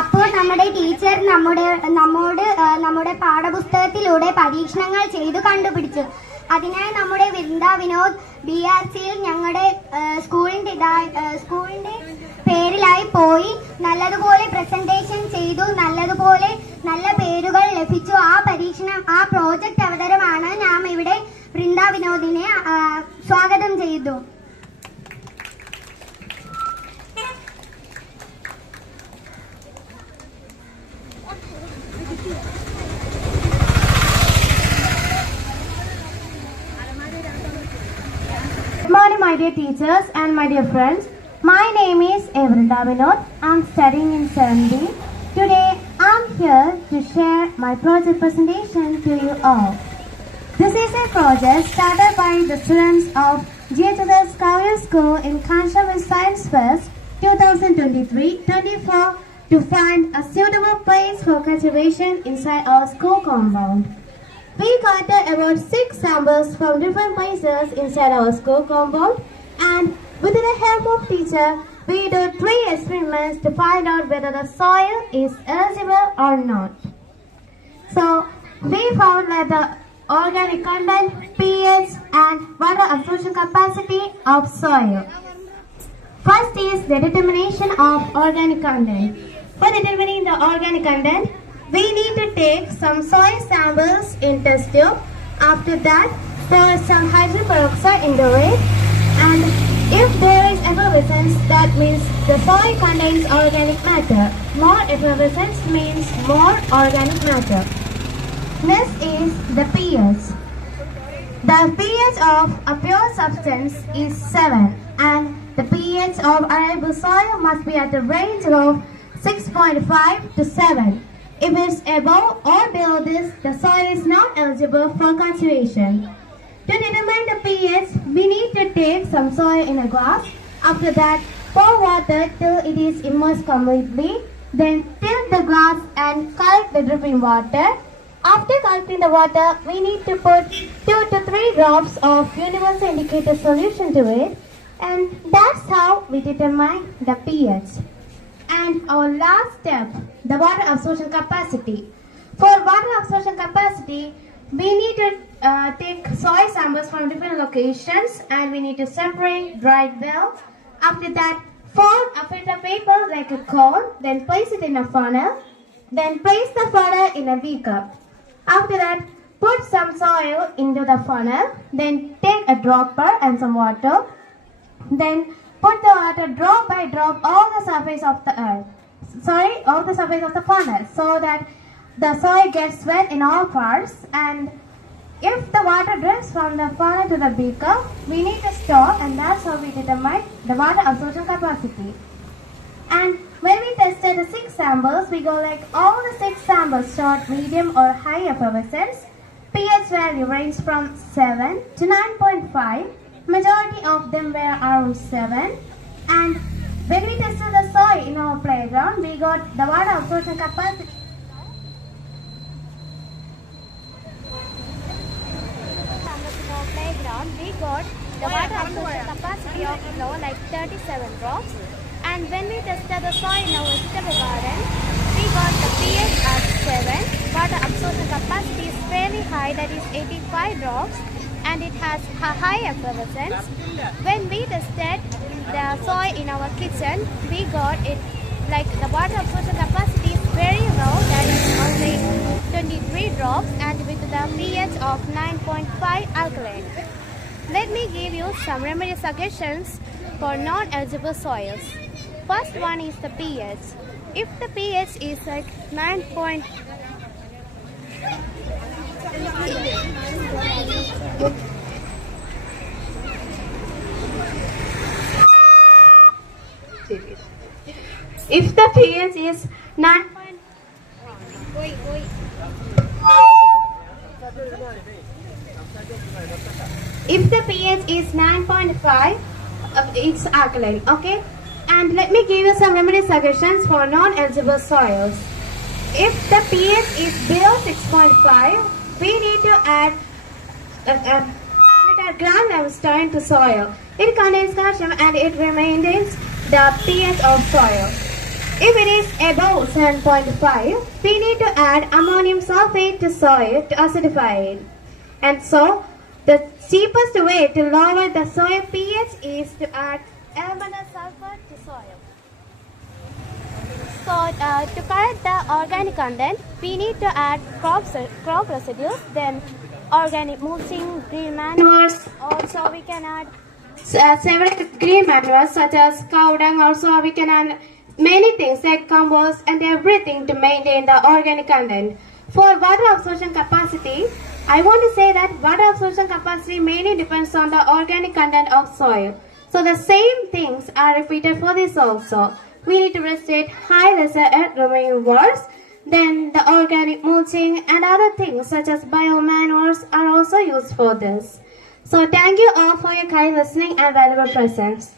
അപ്പോൾ നമ്മുടെ ടീച്ചർ നമ്മുടെ പാഠപുസ്തകത്തിലൂടെ പരീക്ഷണങ്ങൾ ചെയ്തു കണ്ടുപിടിച്ചു. അതിനായി നമ്മുടെ വൃന്ദ വിനോദ് BRCയിൽ ഞങ്ങളുടെ സ്കൂളിന്റെ പേരിലായി പോയി നല്ലതുപോലെ പ്രസന്റേഷൻ ചെയ്തു. നല്ല പേരുകൾ ലഭിച്ചു. ആ പ്രോജക്റ്റ് അവതരമാണ് നാം ഇവിടെ വൃന്ദ വിനോദിനെ സ്വാഗതം ചെയ്തു. Good morning, my dear teachers and my dear friends. My name is Vrinda Vinod. I'm studying in 7B. Today, I'm here to share my project presentation to you all. This is a project started by the students of GHS Career School in Kansham Science Fest 2023-24 to find a suitable place for cultivation inside our school compound. We gathered about 6 samples from different places inside our school compound, and with the help of teacher, we did 3 experiments to find out whether the soil is eligible or not. So, we found that the organic content, pH, and water absorption capacity of soil. First is the determination of organic content. For determining the organic content, we need to take some soil samples in test tube. After that, pour some hydrogen peroxide into it, and if there is effervescence, that means the soil contains organic matter. More effervescence means more organic matter. Next is the pH. The pH of a pure substance is 7, and the pH of arable soil must be at the range of 6.5 to 7. If it's above or below this, the soil is not eligible for cultivation. To determine the pH, we need to take some soil in a glass. After that, pour water till it is immersed completely. Then tilt the glass and collect the dripping water. After collecting the water, we need to put 2 to 3 drops of universal indicator solution to it. And that's how we determine the pH. And our last step, the water absorption capacity. For water absorption capacity, we need to take soil samples from different locations, and we need to separate, dry it well. After that, fold a filter paper like a cone, then place it in a funnel. Then place the funnel in a beaker. After that, put some soil into the funnel. Then take a dropper and some water. Then put the water drop by drop all the surface of the funnel, so that the soil gets wet in all parts. And if the water drips from the funnel to the beaker, we need to store, and that's how we determine the water absorption capacity. And when we tested the 6 samples, we go like all the 6 samples showed medium or high effervescence. pH value ranged from 7 to 9.5. Majority of them were around 7. And when we tested the soil in our playground, we got the water absorption capacity. We got the water absorption capacity of like 37 drops. And when we tested the soil in our vegetable garden, we got the pH at 7. Water absorption capacity is fairly high, that is 85 drops. And it has a high effervescence. When we tested the soil in our kitchen, we got it like the water absorption capacity is very low, that is only 23 drops, and with the pH of 9.5 alkaline. Let me give you some remedy suggestions for non-eligible soils. First one is the pH. If the pH is like 9. If the pH is 9. If the pH is 9.5, it's alkaline, okay? And let me give you some remedy suggestions for non-eligible soils. If the pH is below 6.5, we need to add ground limestone to soil. It contains calcium and it maintains the pH of soil. If it is above 7.5, we need to add ammonium sulfate to soil to acidify it. And so, the cheapest way to lower the soil pH is to add aluminum sulfur to soil. So to correct the organic content, we need to add crop residues, then organic mulching, green manures. Also we can add Several green manures such as cow dung. Also we can add many things like compost and everything to maintain the organic content. For water absorption capacity, I want to say that water absorption capacity mainly depends on the organic content of soil. So the same things are repeated for this also. We need to restrict high lesser earth removing walls. Then the organic mulching and other things such as biomanures are also used for this. So thank you all for your kind listening and valuable presence.